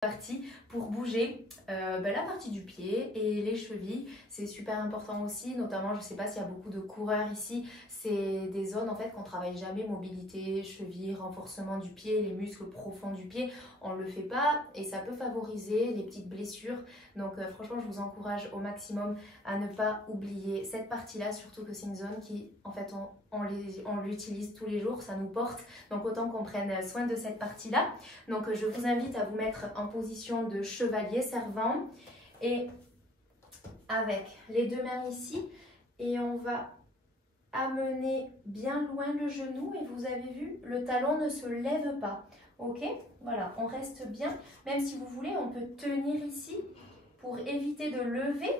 partie pour bouger la partie du pied et les chevilles. C'est super important aussi, notamment je ne sais pas s'il y a beaucoup de coureurs ici, c'est des zones en fait qu'on ne travaille jamais, mobilité, cheville, renforcement du pied, les muscles profonds du pied, on ne le fait pas et ça peut favoriser les petites blessures. Donc franchement je vous encourage au maximum à ne pas oublier cette partie là, surtout que c'est une zone qui en fait on l'utilise tous les jours, ça nous porte, donc autant qu'on prenne soin de cette partie là. Donc je vous invite à vous mettre en position de chevalier servant et avec les deux mains ici et on va amener bien loin le genou et vous avez vu, le talon ne se lève pas. Ok, voilà, on reste bien. Même si vous voulez, on peut tenir ici pour éviter de lever.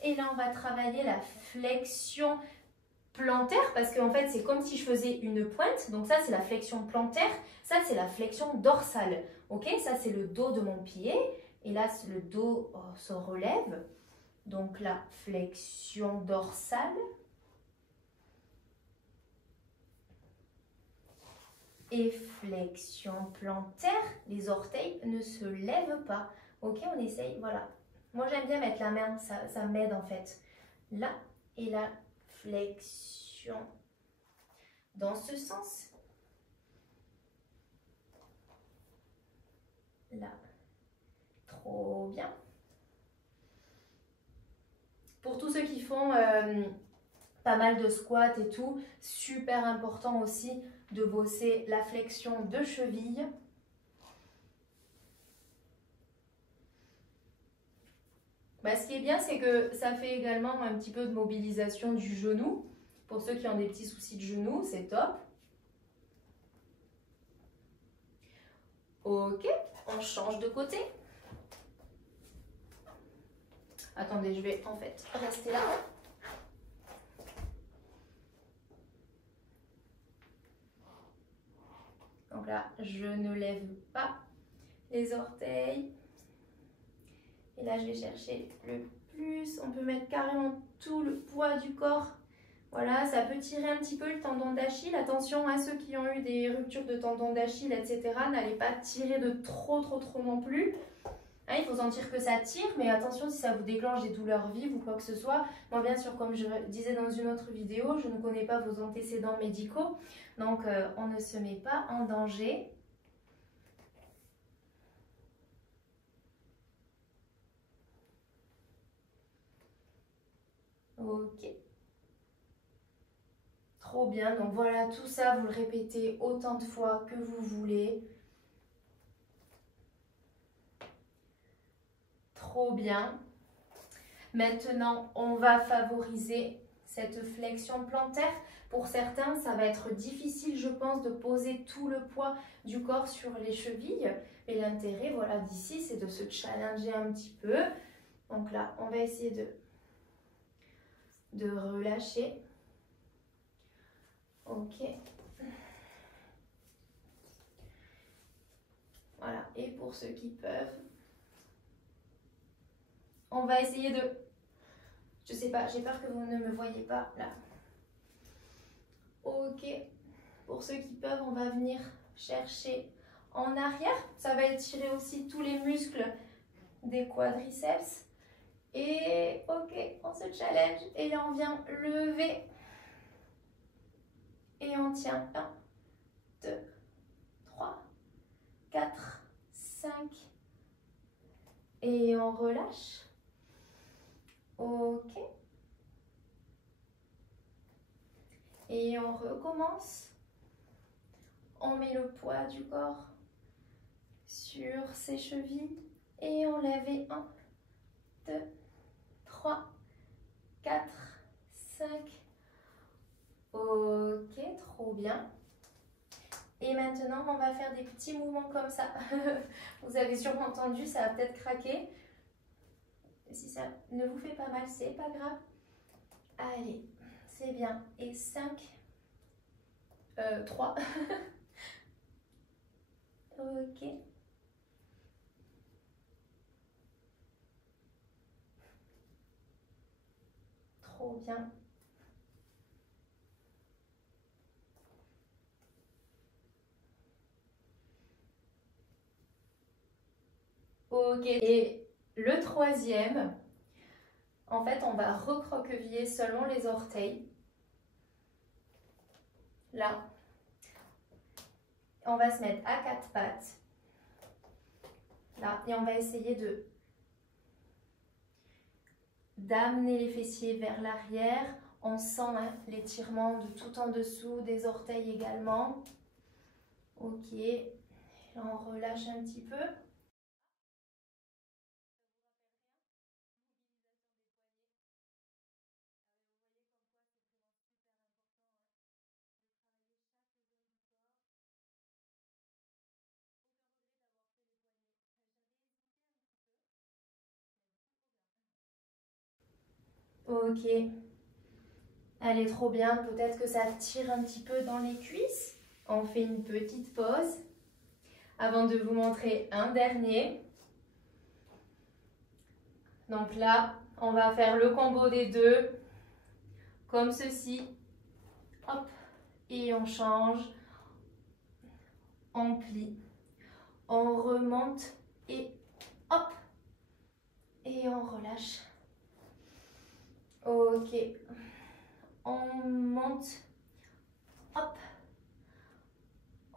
Et là, on va travailler la flexion plantaire parce qu'en fait, c'est comme si je faisais une pointe. Donc ça, c'est la flexion plantaire. Ça, c'est la flexion dorsale. Ok, ça, c'est le dos de mon pied. Et là, le dos se relève. Donc la flexion dorsale. Et flexion plantaire, les orteils ne se lèvent pas. Ok, on essaye, voilà. Moi, j'aime bien mettre la main, ça m'aide en fait. Là, et la flexion dans ce sens. Là, trop bien. Pour tous ceux qui font pas mal de squats et tout, super important aussi de bosser la flexion de cheville. Ce qui est bien, c'est que ça fait également un petit peu de mobilisation du genou. Pour ceux qui ont des petits soucis de genou, c'est top. Ok, on change de côté. Attendez, je vais en fait rester là. Donc là, je ne lève pas les orteils. Et là, je vais chercher le plus. On peut mettre carrément tout le poids du corps. Voilà, ça peut tirer un petit peu le tendon d'Achille. Attention à ceux qui ont eu des ruptures de tendon d'Achille, etc. N'allez pas tirer de trop non plus. Hein, il faut sentir que ça tire, mais attention si ça vous déclenche des douleurs vives ou quoi que ce soit. Moi, bien sûr, comme je disais dans une autre vidéo, je ne connais pas vos antécédents médicaux. Donc, on ne se met pas en danger. Ok. Trop bien. Donc voilà, tout ça, vous le répétez autant de fois que vous voulez. Trop bien. Maintenant, on va favoriser cette flexion plantaire. Pour certains, ça va être difficile, je pense, de poser tout le poids du corps sur les chevilles. Et l'intérêt, voilà, d'ici, c'est de se challenger un petit peu. Donc là, on va essayer de relâcher. Ok. Voilà. Et pour ceux qui peuvent, on va essayer de... Je sais pas, j'ai peur que vous ne me voyez pas là. Ok. Pour ceux qui peuvent, on va venir chercher en arrière. Ça va étirer aussi tous les muscles des quadriceps. Et ok, on se challenge. Et là, on vient lever. Et on tient 1, 2, 3, 4, 5. Et on relâche. Ok. Et on recommence. On met le poids du corps sur ses chevilles. Et on lève 1, 2, 3, 4, 5. Ok, trop bien. Et maintenant, on va faire des petits mouvements comme ça. Vous avez sûrement entendu, ça va peut-être craquer. Si ça ne vous fait pas mal, c'est pas grave. Allez, c'est bien. Et 5, 3. Ok. Trop bien. Ok. Et le troisième, en fait, on va recroqueviller seulement les orteils. Là. On va se mettre à quatre pattes. Là. Et on va essayer d'amener les fessiers vers l'arrière. On sent hein, l'étirement de tout en dessous, des orteils également. Ok. Là, on relâche un petit peu. Ok. Allez, trop bien. Peut-être que ça tire un petit peu dans les cuisses. On fait une petite pause avant de vous montrer un dernier. Donc là, on va faire le combo des deux, comme ceci. Hop, et on change, on plie, on remonte et hop, et on relâche. Ok, on monte, hop,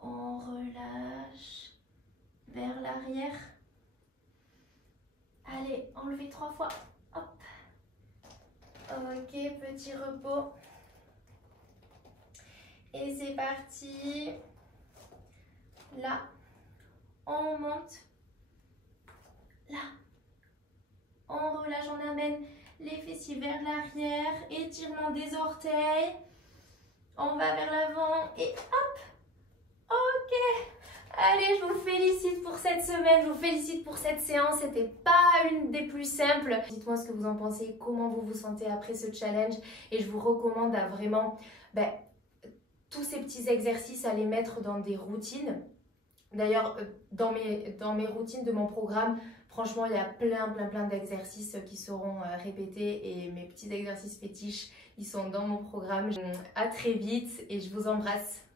on relâche vers l'arrière. Allez, enlevez 3 fois, hop. Ok, petit repos. Et c'est parti. Là, on monte. Là, on relâche, on amène les fessiers vers l'arrière. Étirement des orteils. On va vers l'avant et hop. Ok. Allez, je vous félicite pour cette semaine, je vous félicite pour cette séance. C'était pas une des plus simples. Dites-moi ce que vous en pensez, comment vous vous sentez après ce challenge. Et je vous recommande à vraiment tous ces petits exercices à les mettre dans des routines. D'ailleurs, dans mes routines de mon programme, franchement, il y a plein d'exercices qui seront répétés et mes petits exercices fétiches, ils sont dans mon programme. À très vite et je vous embrasse.